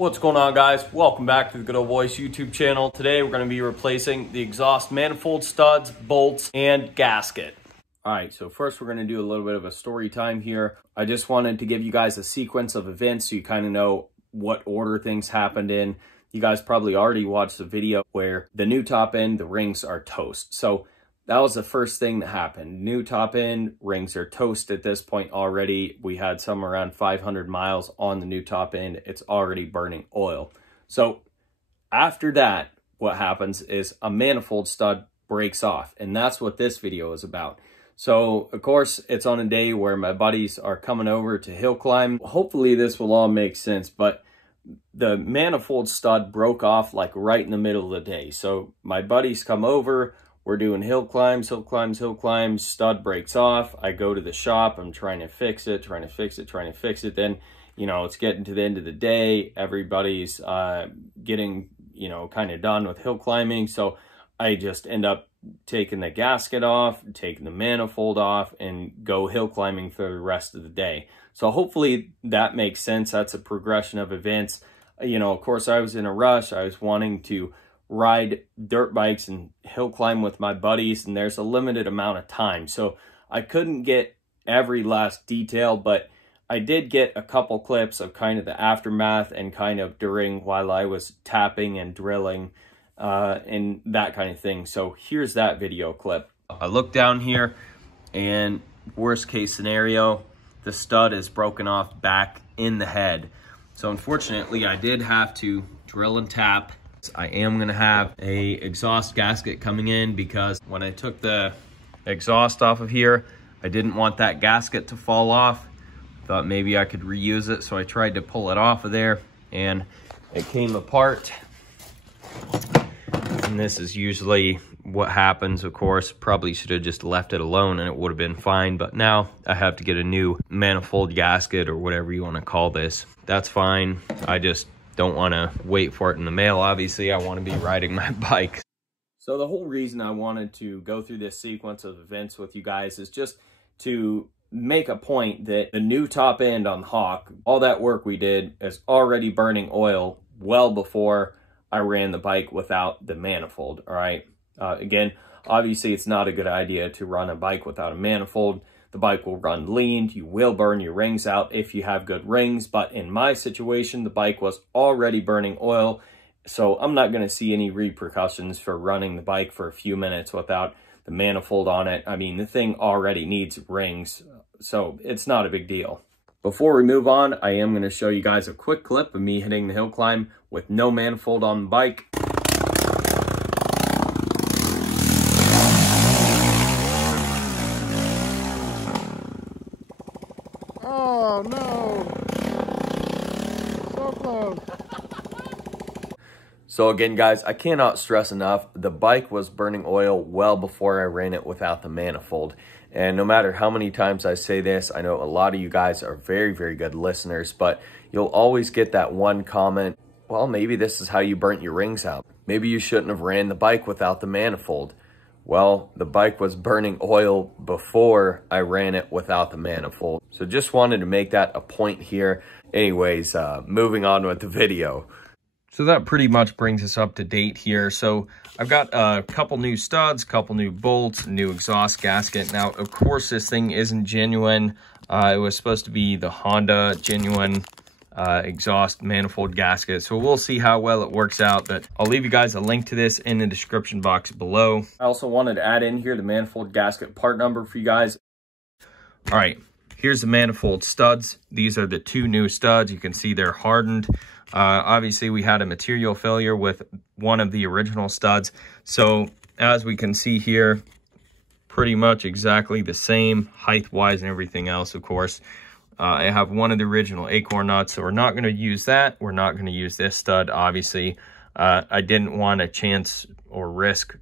What's going on, guys? Welcome back to the Goodol'boys YouTube channel. Today we're going to be replacing the exhaust manifold, studs, bolts, and gasket. Alright, so first we're going to do a little bit of a story time here. I just wanted to give you guys a sequence of events so you kind of know what order things happened in. You guys probably already watched the video where the new top end, the rings are toast. So that was the first thing that happened. New top end, rings are toast at this point already. We had some around 500 miles on the new top end. It's already burning oil. So after that, what happens is a manifold stud breaks off. And that's what this video is about. So, of course, it's on a day where my buddies are coming over to hill climb. Hopefully this will all make sense, but the manifold stud broke off like right in the middle of the day. So my buddies come over. We're doing hill climbs, stud breaks off. I go to the shop, I'm trying to fix it. Then, you know, it's getting to the end of the day. Everybody's getting, you know, kind of done with hill climbing. So I just end up taking the gasket off, taking the manifold off, and go hill climbing for the rest of the day. So hopefully that makes sense. That's a progression of events. You know, of course, I was in a rush. I was wanting to ride dirt bikes and hill climb with my buddies, and there's a limited amount of time. So I couldn't get every last detail, but I did get a couple clips of kind of the aftermath and kind of during while I was tapping and drilling and that kind of thing. So here's that video clip. I look down here, and worst case scenario, the stud is broken off back in the head. So unfortunately, I did have to drill and tap. I am going to have a exhaust gasket coming in because when I took the exhaust off of here, I didn't want that gasket to fall off. Thought maybe I could reuse it, so I tried to pull it off of there, and it came apart. And this is usually what happens, of course. Probably should have just left it alone and it would have been fine, but now I have to get a new manifold gasket or whatever you want to call this. That's fine. I just don't want to wait for it in the mail. Obviously, I want to be riding my bike. So the whole reason I wanted to go through this sequence of events with you guys is just to make a point that the new top end on Hawk, all that work we did is already burning oil well before I ran the bike without the manifold. All right. Again, obviously it's not a good idea to run a bike without a manifold. The bike will run lean. You will burn your rings out if you have good rings. But in my situation, the bike was already burning oil. So I'm not going to see any repercussions for running the bike for a few minutes without the manifold on it. I mean, the thing already needs rings, so it's not a big deal. Before we move on, I am going to show you guys a quick clip of me hitting the hill climb with no manifold on the bike. Oh no! So close. So again, guys, I cannot stress enough, the bike was burning oil well before I ran it without the manifold. And no matter how many times I say this, I know a lot of you guys are very, very good listeners, but you'll always get that one comment, well, maybe this is how you burnt your rings out. Maybe you shouldn't have ran the bike without the manifold. Well, the bike was burning oil before I ran it without the manifold. So just wanted to make that a point here. Anyways, moving on with the video. So that pretty much brings us up to date here. So I've got a couple new studs, couple new bolts, new exhaust gasket. Now, of course, this thing isn't genuine. It was supposed to be the Honda genuine exhaust manifold gasket. So we'll see how well it works out, but I'll leave you guys a link to this in the description box below. I also wanted to add in here the manifold gasket part number for you guys. All right, here's the manifold studs. These are the two new studs. You can see they're hardened. Obviously, we had a material failure with one of the original studs. So as we can see here, pretty much exactly the same height-wise and everything else, of course. I have one of the original acorn nuts, so we're not going to use that. We're not going to use this stud, obviously. I didn't want a chance or risk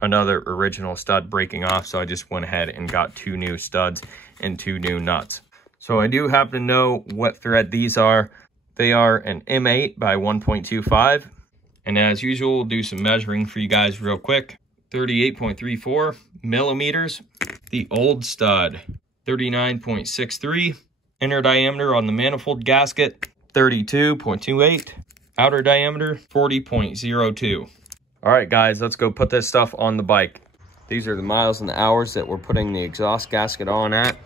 another original stud breaking off, so I just went ahead and got two new studs and two new nuts. So I do happen to know what thread these are. They are an M8 by 1.25. And as usual, we'll do some measuring for you guys real quick. 38.34 millimeters. The old stud, 39.63. Inner diameter on the manifold gasket, 32.28. Outer diameter, 40.02. All right, guys, let's go put this stuff on the bike. These are the miles and the hours that we're putting the exhaust gasket on at.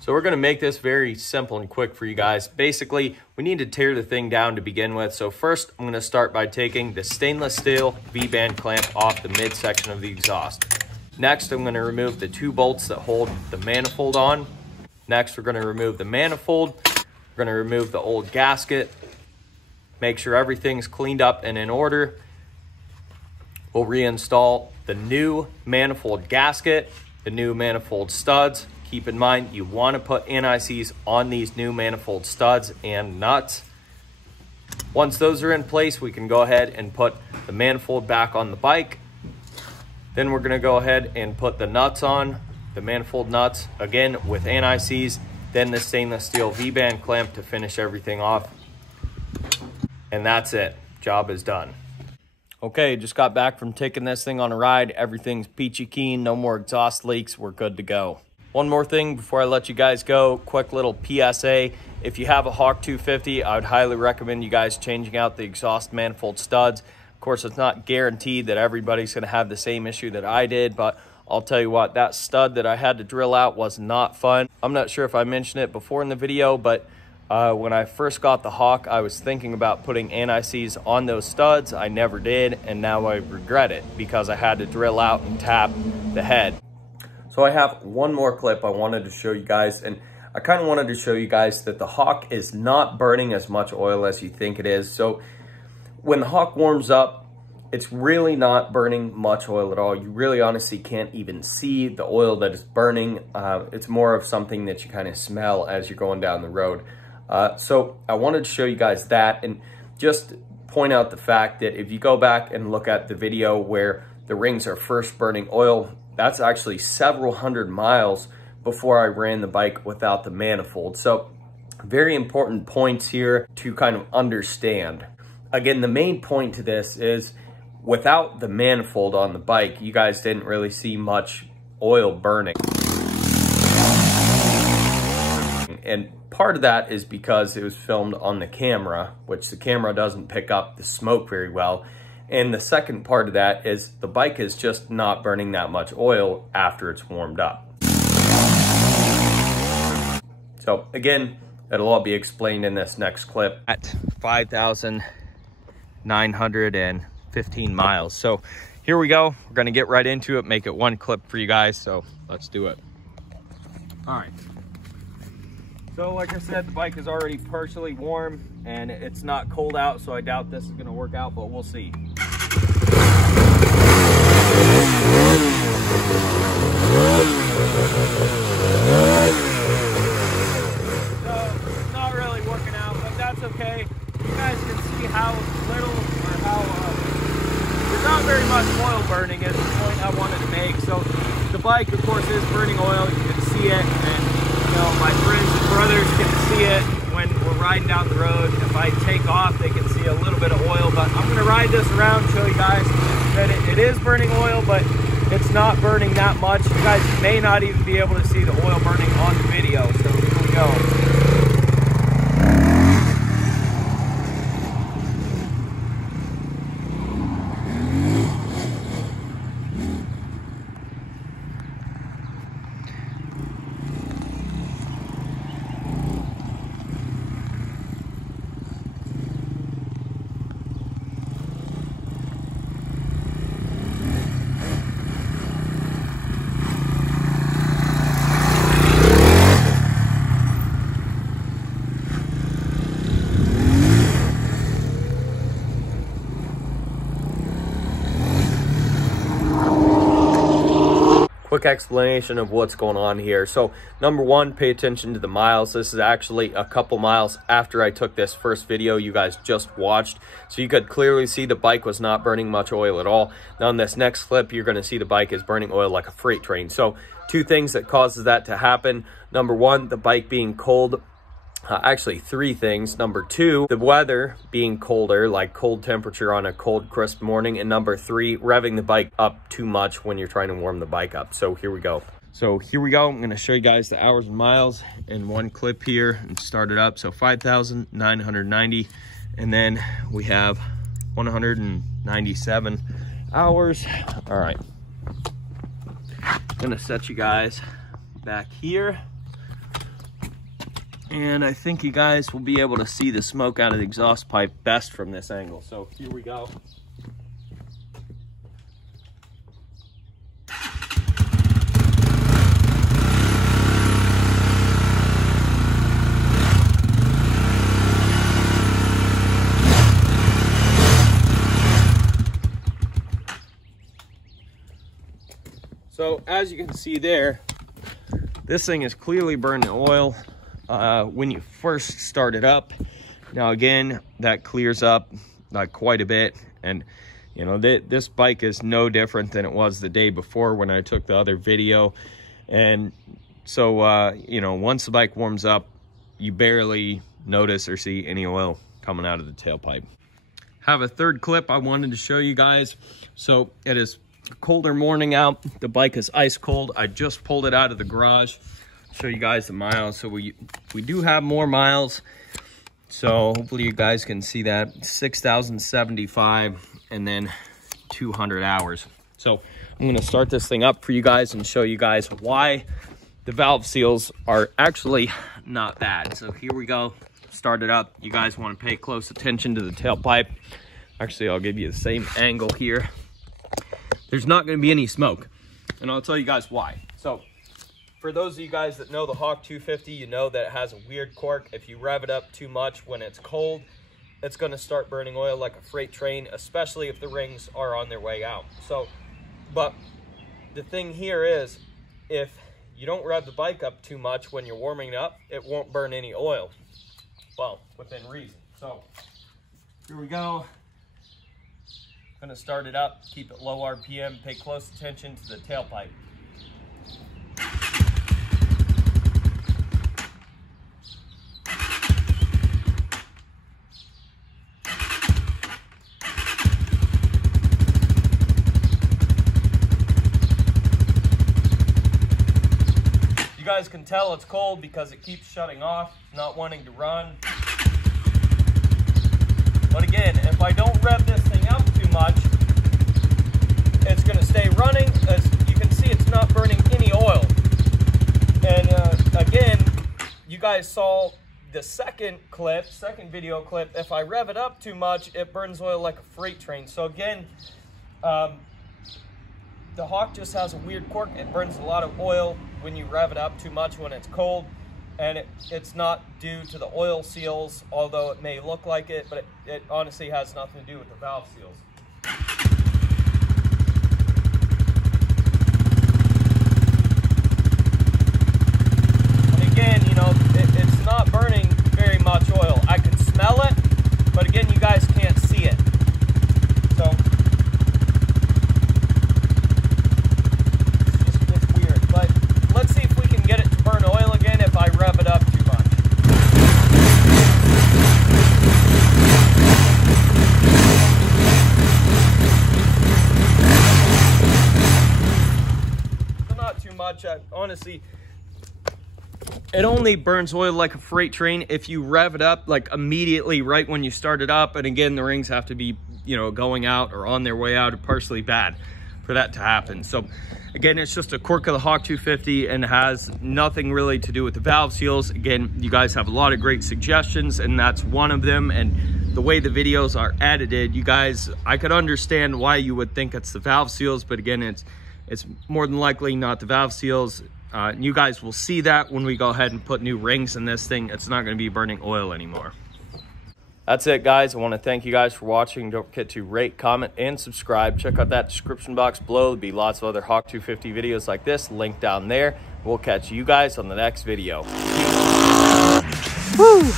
So we're gonna make this very simple and quick for you guys. Basically, we need to tear the thing down to begin with. So first, I'm gonna start by taking the stainless steel V-band clamp off the midsection of the exhaust. Next, I'm gonna remove the 2 bolts that hold the manifold on. Next, we're gonna remove the manifold. We're gonna remove the old gasket. Make sure everything's cleaned up and in order. We'll reinstall the new manifold gasket, the new manifold studs. Keep in mind, you want to put NICs on these new manifold studs and nuts. Once those are in place, we can go ahead and put the manifold back on the bike. Then we're going to go ahead and put the nuts on, the manifold nuts, again with NICs, then the stainless steel V-band clamp to finish everything off. And that's it. Job is done. Okay, just got back from taking this thing on a ride. Everything's peachy keen, no more exhaust leaks. We're good to go. One more thing before I let you guys go, quick little PSA. If you have a Hawk 250, I would highly recommend you guys changing out the exhaust manifold studs. Of course, it's not guaranteed that everybody's gonna have the same issue that I did, but I'll tell you what, that stud that I had to drill out was not fun. I'm not sure if I mentioned it before in the video, but when I first got the Hawk, I was thinking about putting NICs on those studs. I never did, and now I regret it because I had to drill out and tap the head. So I have one more clip I wanted to show you guys, and I kind of wanted to show you guys that the Hawk is not burning as much oil as you think it is. So when the Hawk warms up, it's really not burning much oil at all. You really honestly can't even see the oil that is burning. It's more of something that you kind of smell as you're going down the road. So I wanted to show you guys that and just point out the fact that if you go back and look at the video where the rings are first burning oil, that's actually several hundred miles before I ran the bike without the manifold. So very important points here to kind of understand. Again, the main point to this is without the manifold on the bike, you guys didn't really see much oil burning. And part of that is because it was filmed on the camera, which the camera doesn't pick up the smoke very well. And the second part of that is the bike is just not burning that much oil after it's warmed up. So again, it'll all be explained in this next clip. At 5,915 miles. So here we go. We're gonna get right into it, make it one clip for you guys. So let's do it. All right. So like I said, the bike is already partially warm and it's not cold out, so I doubt this is gonna work out, but we'll see. So it's not really working out, but that's okay. You guys can see how little or how there's not very much oil burning is the point I wanted to make. So the bike, of course, is burning oil. You can see it, and you know, my friends and brothers can see it when we're riding down the road. If I take off, they can see a little bit of oil, but I'm gonna ride this around and show you guys that it is burning oil, but it's not burning that much. You guys may not even be able to see the oil burning on the video, so here we go. Quick explanation of what's going on here. So number one, pay attention to the miles. This is actually a couple miles after I took this first video you guys just watched. So you could clearly see the bike was not burning much oil at all. Now in this next clip, you're gonna see the bike is burning oil like a freight train. So two things that causes that to happen. Number one, the bike being cold. Actually, three things. Number two, the weather being colder, like cold temperature on a cold, crisp morning. And number three, revving the bike up too much when you're trying to warm the bike up. So here we go. So here we go. I'm going to show you guys the hours and miles in one clip here and start it up. So 5,990, and then we have 197 hours. All right. I'm going to set you guys back here. And I think you guys will be able to see the smoke out of the exhaust pipe best from this angle. So here we go. So as you can see there, this thing is clearly burning oil when you first start it up. Now again, that clears up quite a bit, and you know, this bike is no different than it was the day before when I took the other video. And so you know, once the bike warms up, you barely notice or see any oil coming out of the tailpipe. Have a third clip I wanted to show you guys. So it is colder morning out. The bike is ice cold. I just pulled it out of the garage. Show you guys the miles. So we do have more miles, so hopefully you guys can see that. 6,075 and then 200 hours. So I'm going to start this thing up for you guys and show you guys why the valve seals are actually not bad. So here we go. Start it up. You guys want to pay close attention to the tailpipe. Actually, I'll give you the same angle here. There's not going to be any smoke, and I'll tell you guys why. So for those of you guys that know the Hawk 250, you know that it has a weird quirk. If you rev it up too much when it's cold, it's going to start burning oil like a freight train, especially if the rings are on their way out. So, but the thing here is, if you don't rev the bike up too much when you're warming it up, it won't burn any oil. Well, within reason. So here we go. Going to start it up, keep it low RPM, pay close attention to the tailpipe. You guys can tell it's cold because it keeps shutting off, not wanting to run. But again, if I don't rev this thing up too much, it's going to stay running. As you can see, it's not burning any oil. And again, you guys saw the second video clip. If I rev it up too much, it burns oil like a freight train. So again, the Hawk just has a weird quirk. It burns a lot of oil when you rev it up too much when it's cold. And it's not due to the oil seals, although it may look like it, but it honestly has nothing to do with the valve seals. And again, you know, it's not burning very much oil. I can smell it, but again, you guys can't see it. So it's weird, but let's see if we can get it to burn oil again if I rev it up too much. So not too much. Honestly, it only burns oil like a freight train if you rev it up like immediately right when you start it up. And again, the rings have to be, you know, going out or on their way out, or partially bad for that to happen. So again, it's just a quirk of the Hawk 250 and has nothing really to do with the valve seals. Again, you guys have a lot of great suggestions, and that's one of them. And the way the videos are edited, you guys, I could understand why you would think it's the valve seals, but again, it's more than likely not the valve seals. You guys will see that when we go ahead and put new rings in this thing. It's not going to be burning oil anymore. That's it, guys. I want to thank you guys for watching. Don't forget to rate, comment, and subscribe. Check out that description box below. There'll be lots of other Hawk 250 videos like this, link down there. We'll catch you guys on the next video. Woo!